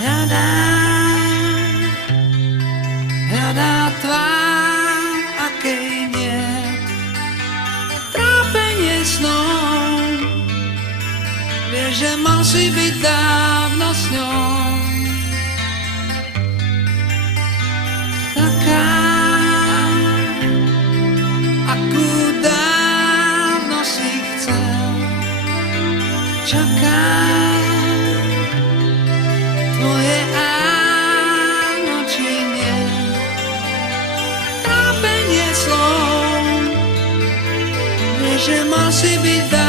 hľadá tvár, akej nie, trápenie snom, vieš, že mal si byť dávno s ňou. Taká, akú dávno si chcel, čaká tvoje áno či nie, trápenie slov, vieš, že mal si byť